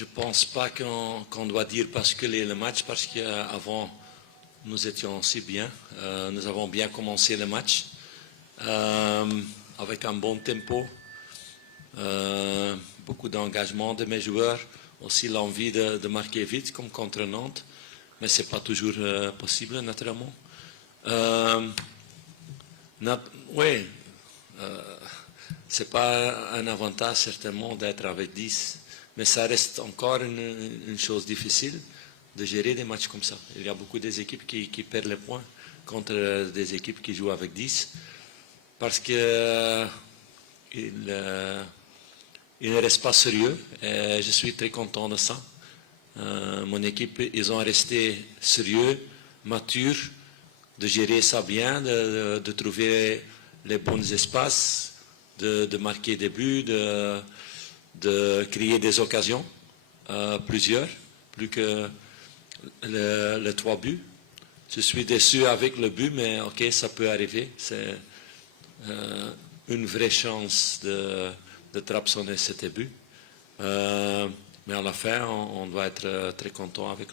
je pense pas qu'on doit dire basculer le match parce qu'avant, nous étions aussi bien. Nous avons bien commencé le match avec un bon tempo, beaucoup d'engagement de mes joueurs, aussi l'envie de marquer vite comme contre Nantes, mais ce n'est pas toujours possible naturellement. Oui, ce n'est pas un avantage certainement d'être avec 10, mais ça reste encore une chose difficile de gérer des matchs comme ça. Il y a beaucoup des équipes qui perdent les points contre des équipes qui jouent avec 10 parce qu'ils ne restent pas sérieux et je suis très content de ça. Mon équipe, ils ont resté sérieux, matures, de gérer ça bien, de trouver les bons espaces, de marquer des buts, de créer des occasions, plusieurs, plus que les 3 buts. Je suis déçu avec le but, mais ok, ça peut arriver. C'est une vraie chance de Trabzon et cet but. Mais à la fin, on doit être très content avec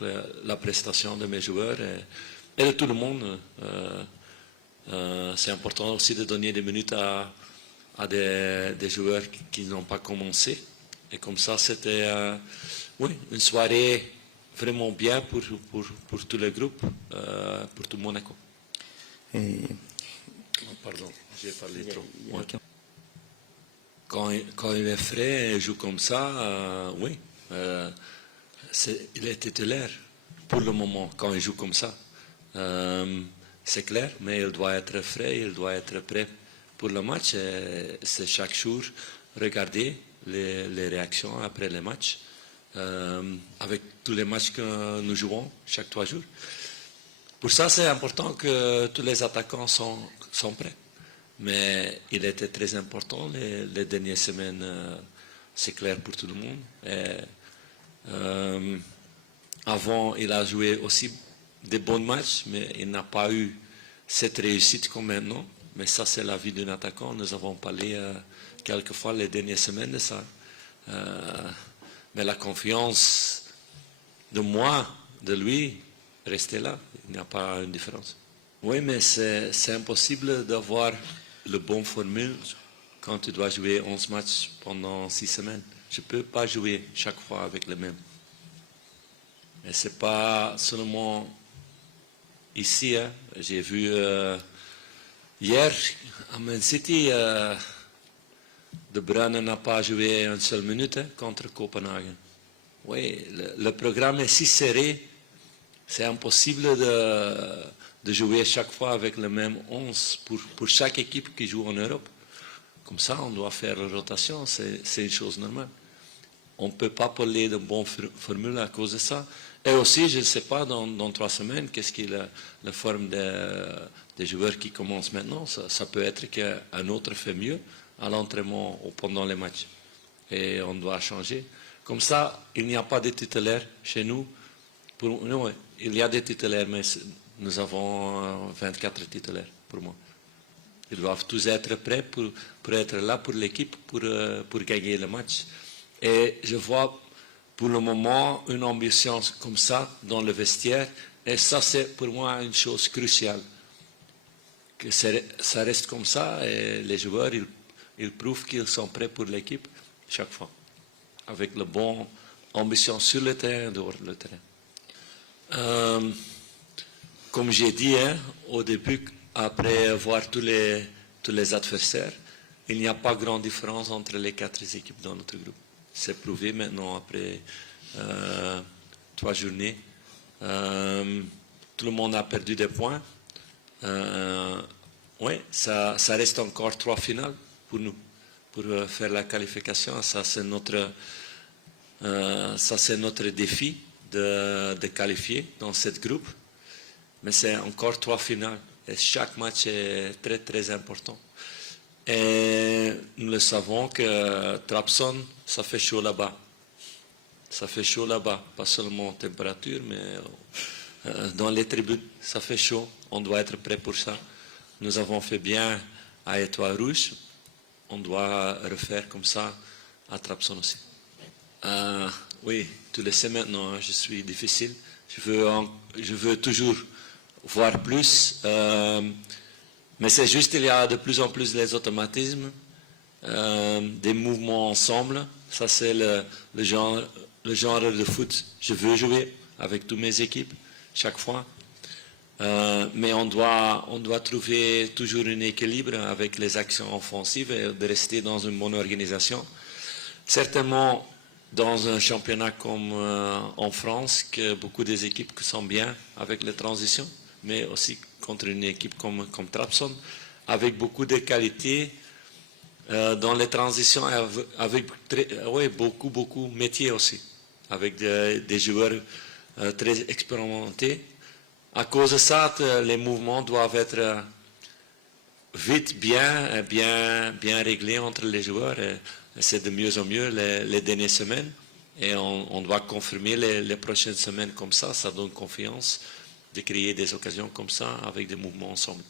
la prestation de mes joueurs et de tout le monde. C'est important aussi de donner des minutes à des joueurs qui n'ont pas commencé. Et comme ça, c'était une soirée vraiment bien pour tout le groupe, pour tout Monaco. Pardon, j'ai parlé trop. Ouais. Quand il est frais et joue comme ça, oui, il est titulaire pour le moment quand il joue comme ça. C'est clair, mais il doit être frais, il doit être prêt pour le match. C'est chaque jour regarder les réactions après les matchs, avec tous les matchs que nous jouons chaque 3 jours. Pour ça, c'est important que tous les attaquants sont prêts. Mais il était très important les dernières semaines, c'est clair pour tout le monde. Et, avant, il a joué aussi des bons matchs, mais il n'a pas eu cette réussite comme maintenant. Mais ça, c'est la vie d'un attaquant. Nous avons parlé quelquefois les dernières semaines de ça. Mais la confiance de moi, de lui, restait là. Il n'y a pas une différence. Oui, mais c'est impossible d'avoir le bon formule quand tu dois jouer 11 matchs pendant 6 semaines. Je ne peux pas jouer chaque fois avec le même. Et ce n'est pas seulement ici. Hein. J'ai vu hier à Man City, De Bruyne n'a pas joué une seule minute contre Copenhague. Oui, le programme est si serré, c'est impossible de jouer chaque fois avec le même 11 pour chaque équipe qui joue en Europe. Comme ça, on doit faire la rotation, c'est une chose normale. On ne peut pas parler de bonne formule à cause de ça. Et aussi, je ne sais pas, dans 3 semaines, qu'est-ce qui est la forme des joueurs qui commencent maintenant. Ça peut être qu'un autre fait mieux à l'entraînement ou pendant les matchs. Et on doit changer. Comme ça, il n'y a pas de titulaires chez nous. Non, il y a des titulaires, mais nous avons 24 titulaires pour moi. Ils doivent tous être prêts pour être là pour l'équipe, pour gagner le match. Et je vois pour le moment une ambition comme ça dans le vestiaire. Et ça, c'est pour moi une chose cruciale. Que ça reste comme ça et les joueurs, ils prouvent qu'ils sont prêts pour l'équipe chaque fois. Avec la bonne ambition sur le terrain et dehors le terrain. Comme j'ai dit au début, après voir tous les adversaires, il n'y a pas grande différence entre les 4 équipes dans notre groupe. C'est prouvé maintenant après 3 journées. Tout le monde a perdu des points. Oui, ça reste encore 3 finales pour nous, pour faire la qualification. Ça, c'est notre défi de qualifier dans ce groupe. Mais c'est encore 3 finales. Et chaque match est très, très important. Et nous le savons que Trabzon, ça fait chaud là-bas. Ça fait chaud là-bas. Pas seulement en température, mais dans les tribunes, ça fait chaud. On doit être prêt pour ça. Nous avons fait bien à Étoile Rouge. On doit refaire comme ça à Trabzon aussi. Oui, tu le sais maintenant, hein, je suis difficile. Je veux toujours voir plus. Mais c'est juste qu'il y a de plus en plus les automatismes, des mouvements ensemble. Ça, c'est le genre de foot. Je veux jouer avec toutes mes équipes, chaque fois. Mais on doit trouver toujours un équilibre avec les actions offensives et de rester dans une bonne organisation. Certainement, dans un championnat comme en France, que beaucoup des équipes qui sont bien avec les transitions, mais aussi contre une équipe comme Trabzon, avec beaucoup de qualité dans les transitions, avec beaucoup de métiers aussi, avec des joueurs très expérimentés. À cause de ça, les mouvements doivent être vite, bien réglés entre les joueurs. C'est de mieux en mieux les dernières semaines. Et on doit confirmer les prochaines semaines comme ça. Ça donne confiance de créer des occasions comme ça avec des mouvements ensemble.